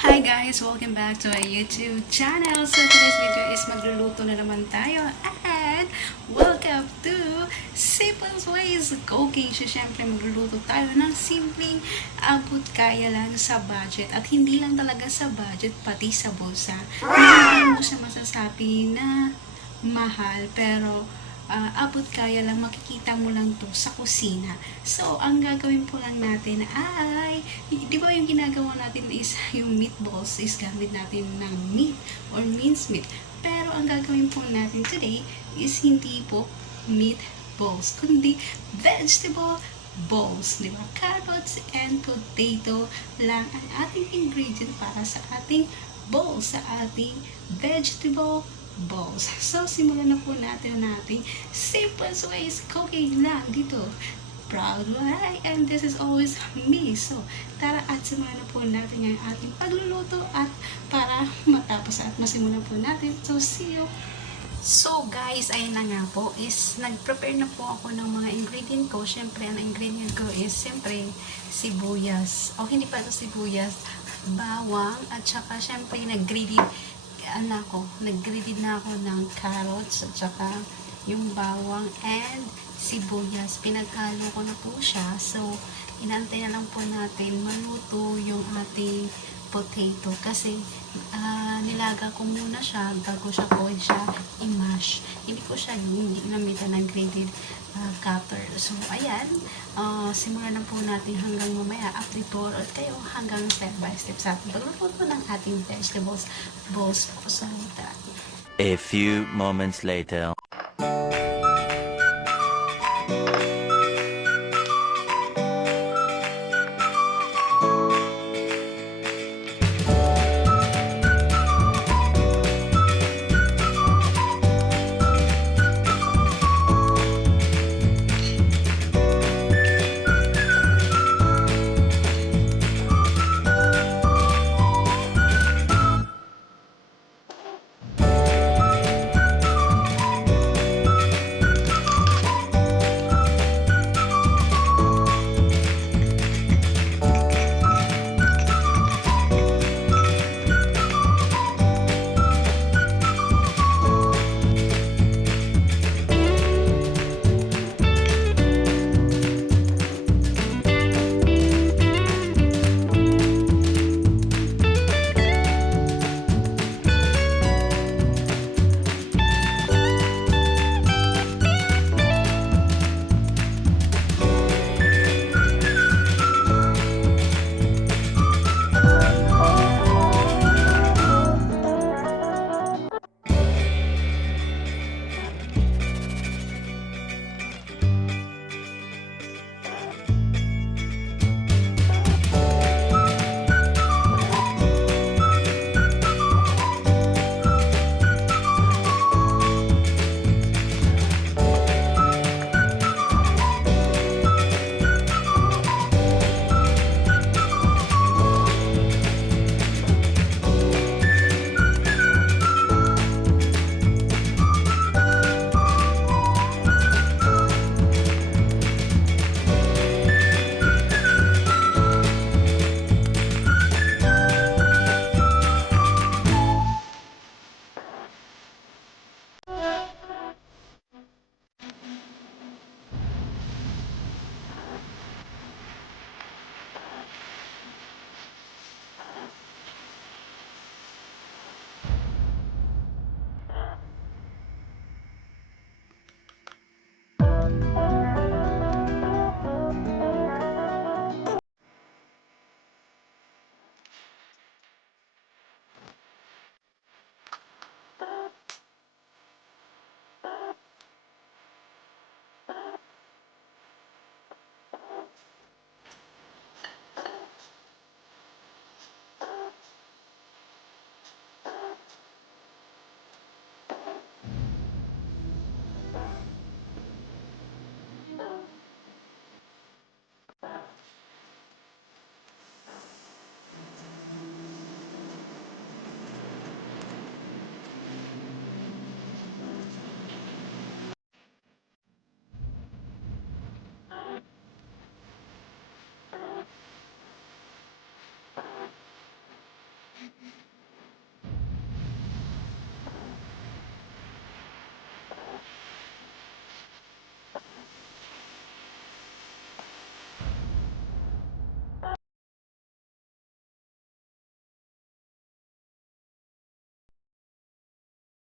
Hi guys! Welcome back to my YouTube channel. So today's video is magluluto na naman tayo. And welcome to Simple Ways Cooking. So syempre magluluto tayo ng simpleng abot kaya lang sa budget. At hindi lang talaga sa budget, pati sa bulsa. Hindi mo siya masasabi na mahal, pero abot kaya lang, makikita mo lang to sa kusina. So, ang gagawin po lang natin ay, di ba yung ginagawa natin is, yung meatballs is gamit natin ng meat or minced meat. Pero, ang gagawin po natin today is hindi po meatballs, kundi vegetable balls, di ba? Carrots and potato lang ang ating ingredient para sa ating balls, sa ating vegetable balls. So, simulan na po natin Simple Ways Cooking lang dito. Proud WARAY, and this is always me. So, tara at simulan na po natin ang ating pagluluto at para matapos at masimulan po natin. So, see you! So guys, ayun na nga po, is nag-prepare na po ako ng mga ingredient ko. Siyempre, ang ingredient ko is siyempre sibuyas. O hindi pa ito sibuyas, bawang, at saka siyempre nag-graded na ako ng carrots at saka yung bawang and sibuyas. Pinaghalo ko na po siya. So, inantay na lang po natin maluto yung ating potato kasi nilaga ko muna siya bago siya i-mash. Hindi namitan ng grated cutter. So, ayan. Simulan na po natin hanggang mamaya update at kayo hanggang step by step sa ating pagluluto ng ating vegetables balls. So, tara. A few moments later.